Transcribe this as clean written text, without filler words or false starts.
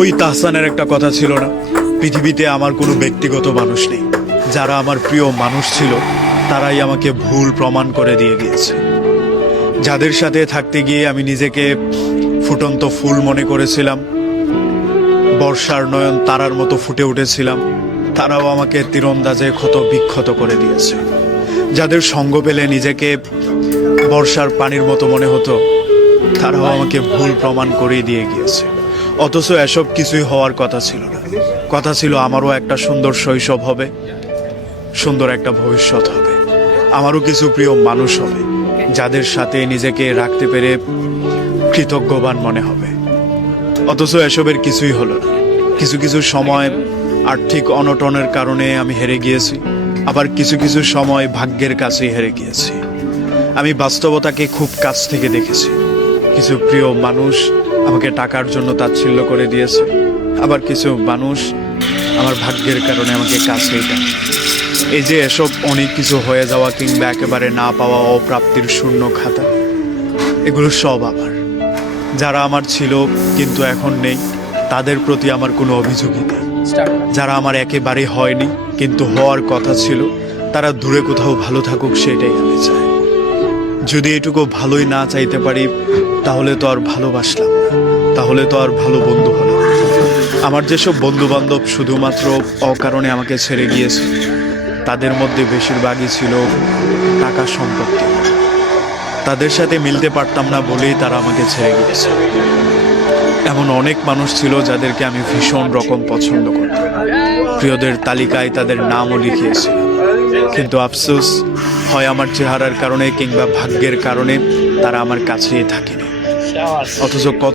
ওই তাহসানের একটা কথা ছিল না, পৃথিবীতে আমার কোনো ব্যক্তিগত মানুষ নেই। যারা আমার প্রিয় মানুষ ছিল তারাই আমাকে ভুল প্রমাণ করে দিয়ে গিয়েছে। যাদের সাথে থাকতে গিয়ে আমি নিজেকে ফুটন্ত ফুল মনে করেছিলাম, বর্ষার নয়ন তারার মতো ফুটে উঠেছিলাম, তারাও আমাকে তীরন্দাজে ক্ষত বিক্ষত করে দিয়েছে। যাদের সঙ্গ পেলে নিজেকে বর্ষার পানির মতো মনে হতো, তারাও আমাকে ভুল প্রমাণ করিয়ে দিয়ে গিয়েছে। অথচ এসব কিছুই হওয়ার কথা ছিল না। কথা ছিল আমারও একটা সুন্দর শৈশব হবে, সুন্দর একটা ভবিষ্যৎ হবে, আমারও কিছু প্রিয় মানুষ হবে, যাদের সাথে নিজেকে রাখতে পেরে কৃতজ্ঞবান মনে হবে। অথচ এসবের কিছুই হলো না। কিছু কিছু সময় আর্থিক অনটনের কারণে আমি হেরে গিয়েছি, আবার কিছু কিছু সময় ভাগ্যের কাছেই হেরে গিয়েছি। আমি বাস্তবতাকে খুব কাছ থেকে দেখেছি। কিছু প্রিয় মানুষ আমাকে টাকার জন্য তাচ্ছিল্য করে দিয়েছে, আবার কিছু মানুষ আমার ভাগ্যের কারণে আমাকে কাছেই টানে। এই যে এসব অনেক কিছু হয়ে যাওয়া কিংবা একেবারে না পাওয়া অপ্রাপ্তির শূন্য খাতা, এগুলো সব আমার। যারা আমার ছিল কিন্তু এখন নেই, তাদের প্রতি আমার কোনো অভিযোগই নেই। যারা আমার একেবারে হয়নি কিন্তু হওয়ার কথা ছিল, তারা দূরে কোথাও ভালো থাকুক, সেটাই আমি চাই। যদি এটুকু ভালোই না চাইতে পারি, তাহলে তো আর ভালোবাসলাম না, তাহলে তো আর ভালো বন্ধু হলাম না। আমার যেসব বন্ধু বান্ধব শুধুমাত্র অকারণে আমাকে ছেড়ে গিয়েছে, তাদের মধ্যে বেশিরভাগই ছিল টাকা সম্পত্তি। তাদের সাথে মিলতে পারতাম না বলেই তারা আমাকে ছেড়ে গিয়েছে। এমন অনেক মানুষ ছিল যাদেরকে আমি ভীষণ রকম পছন্দ করতাম, প্রিয়দের তালিকায় তাদের নামও লিখিয়েছিলাম। কিন্তু আফসোস, হয় আমার চেহারার কারণে কিংবা ভাগ্যের কারণে তারা আমার কাছেই থাকেনি। অথচ